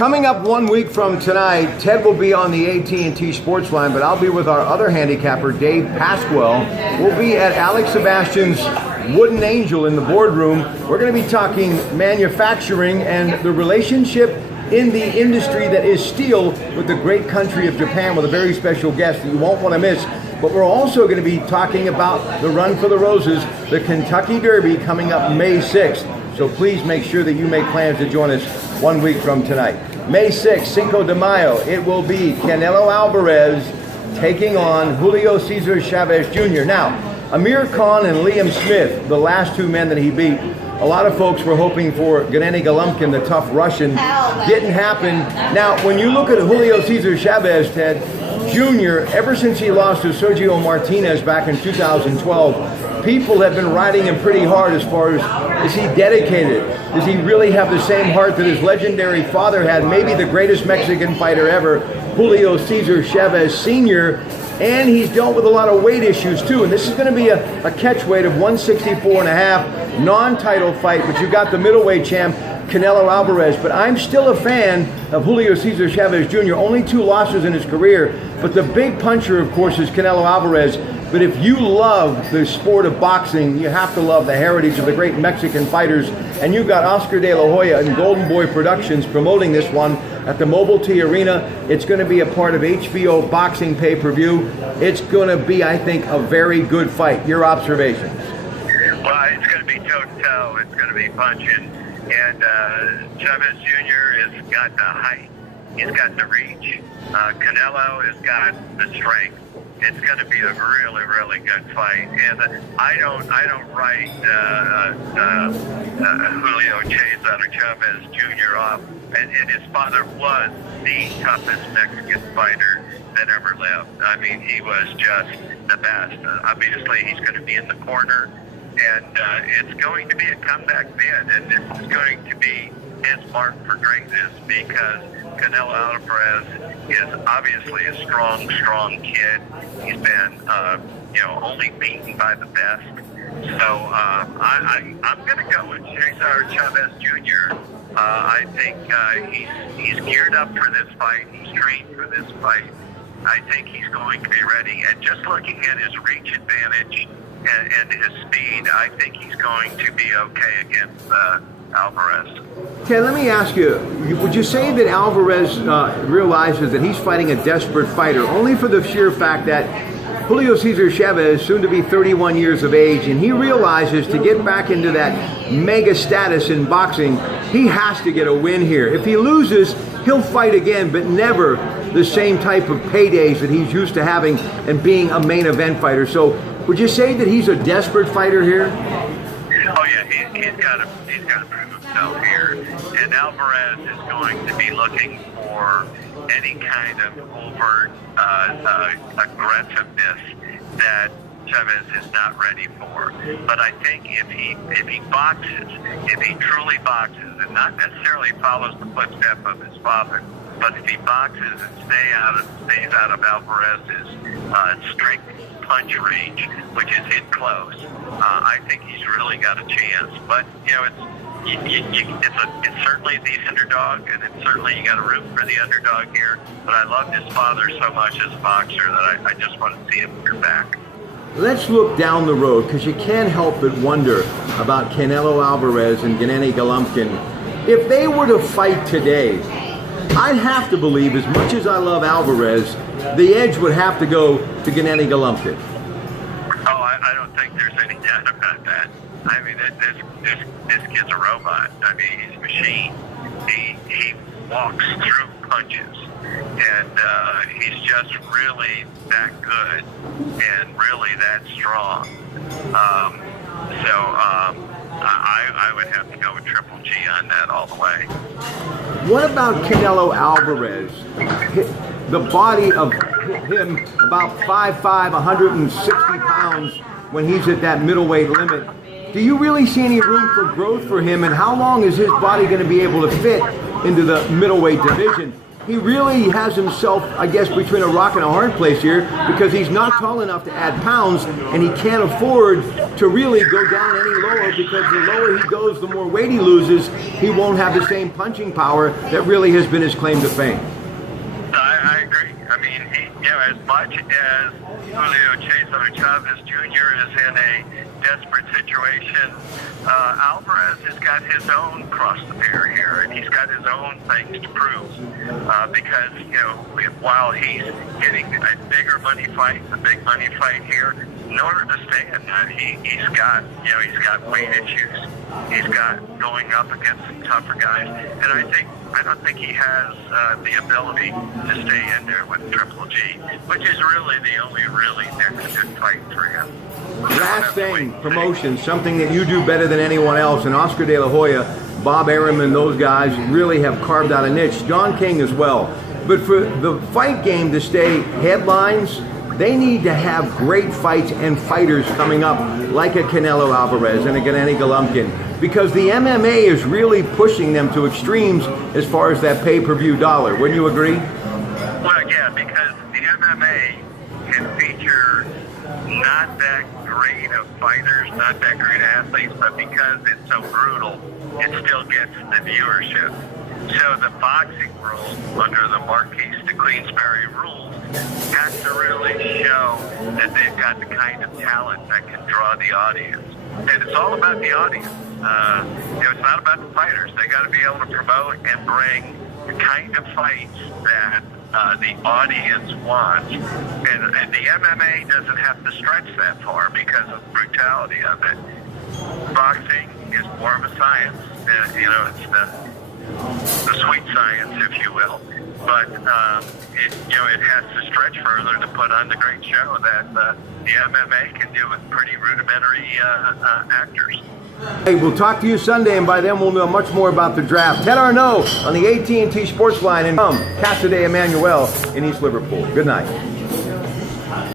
Coming up 1 week from tonight, Ted will be on the AT&T Sports Line, but I'll be with our other handicapper, Dave Pasquale. We'll be at Alex Sebastian's Wooden Angel in the boardroom. We're going to be talking manufacturing and the relationship in the industry that is steel with the great country of Japan, with a very special guest that you won't want to miss. But we're also going to be talking about the Run for the Roses, the Kentucky Derby, coming up May 6th. So please make sure that you make plans to join us 1 week from tonight. May 6th, Cinco de Mayo, it will be Canelo Alvarez taking on Julio Cesar Chavez Jr. Now, Amir Khan and Liam Smith, the last two men that he beat, a lot of folks were hoping for Gennady Golovkin, the tough Russian. Didn't happen. Now, when you look at Julio Cesar Chavez, Ted, Jr., ever since he lost to Sergio Martinez back in 2012, people have been riding him pretty hard as far as, is he dedicated? Does he really have the same heart that his legendary father had? Maybe the greatest Mexican fighter ever, Julio Cesar Chavez Sr., and he's dealt with a lot of weight issues too. And this is going to be a catch weight of 164.5, non-title fight, but you got the middleweight champ, Canelo Alvarez. But I'm still a fan of Julio Cesar Chavez Jr., only 2 losses in his career. But the big puncher, of course, is Canelo Alvarez. But if you love the sport of boxing, you have to love the heritage of the great Mexican fighters. And you've got Oscar De La Hoya and Golden Boy Productions promoting this one at the Mobile T Arena. It's going to be a part of HBO Boxing Pay-Per-View. It's going to be, I think, a very good fight. Your observations? Well, it's going to be toe-to-toe. It's going to be punching. And Chavez Jr. has got the height. He's got the reach. Canelo has got the strength. It's going to be a really, really good fight, and I don't write Julio Cesar Chavez Jr. off, and his father was the toughest Mexican fighter that ever lived. I mean, he was just the best. Obviously, he's going to be in the corner, and it's going to be a comeback bid, and this is going to be his mark for greatness, because Canelo Alvarez is obviously a strong kid. He's been, only beaten by the best. So I'm going to go with Cesar Chavez Jr. I think he's geared up for this fight. He's trained for this fight. I think he's going to be ready. And just looking at his reach advantage and his speed, I think he's going to be okay against Alvarez. Okay, let me ask you, would you say that Alvarez realizes that he's fighting a desperate fighter, only for the sheer fact that Julio Cesar Chavez, soon to be 31 years of age, and he realizes to get back into that mega status in boxing, he has to get a win here. If he loses, he'll fight again, but never the same type of paydays that he's used to having and being a main event fighter. So would you say that he's a desperate fighter here? Oh yeah, he's got to prove himself here, and Alvarez is going to be looking for any kind of overt aggressiveness that Chavez is not ready for. But I think if he boxes, if he truly boxes, and not necessarily follows the footstep of his father, but if he boxes and stays out of Alvarez's strength punch range, which is in close, I think he's really got a chance. But it's certainly the underdog, and it's certainly you got to root for the underdog here. But I loved his father so much as a boxer that I just want to see him get back. Let's look down the road, because you can't help but wonder about Canelo Alvarez and Gennady Golovkin. If they were to fight today, I'd have to believe, as much as I love Alvarez, the edge would have to go to Gennady Golovkin. Oh, I don't think there's any doubt about that. I mean, this kid's a robot. I mean, he's a machine. He walks through punches, and he's just really that good and really that strong. I would have to go with Triple G on that all the way. What about Canelo Alvarez? The body of him, about 5'5", 160 pounds when he's at that middleweight limit. Do you really see any room for growth for him, and how long is his body going to be able to fit into the middleweight division? He really has himself, I guess, between a rock and a hard place here, because he's not tall enough to add pounds, and he can't afford to really go down any lower, because the lower he goes, the more weight he loses. He won't have the same punching power that really has been his claim to fame. I agree. I mean, as much as Julio Cesar Chavez Jr. is in a desperate situation, Alvarez has got his own cross to bear here, and he's got his own things to prove. Because, while he's getting a bigger money fight, a big money fight here, in order to stay in that, he's got weight issues. He's got going up against some tougher guys, and I don't think he has the ability to stay in there with Triple G, which is really the only really next good fight for him. Last thing, promotion, something that you do better than anyone else, and Oscar De La Hoya, Bob Arum, and those guys really have carved out a niche. John King as well. But for the fight game to stay headlines, they need to have great fights and fighters coming up, like a Canelo Alvarez and a Gennady Golovkin, because the MMA is really pushing them to extremes as far as that pay-per-view dollar. Wouldn't you agree? Well, yeah, because the MMA can feature not that great of fighters, not that great athletes, but because it's so brutal, it still gets the viewership. So the boxing rules, under the Marquis de Queensberry rules, has to really show that they've got the kind of talent that can draw the audience. And it's all about the audience. It's not about the fighters. They got to be able to promote and bring the kind of fights that the audience wants. And the MMA doesn't have to stretch that far because of the brutality of it. Boxing is more of a science. It's the sweet science, if you will. But it has to stretch further to put on the great show that the MMA can do with pretty rudimentary actors. Hey, we'll talk to you Sunday, and by then we'll know much more about the draft. Ted Arnaud on the AT&T Sports Line, and Casa de Emmanuel in East Liverpool. Good night.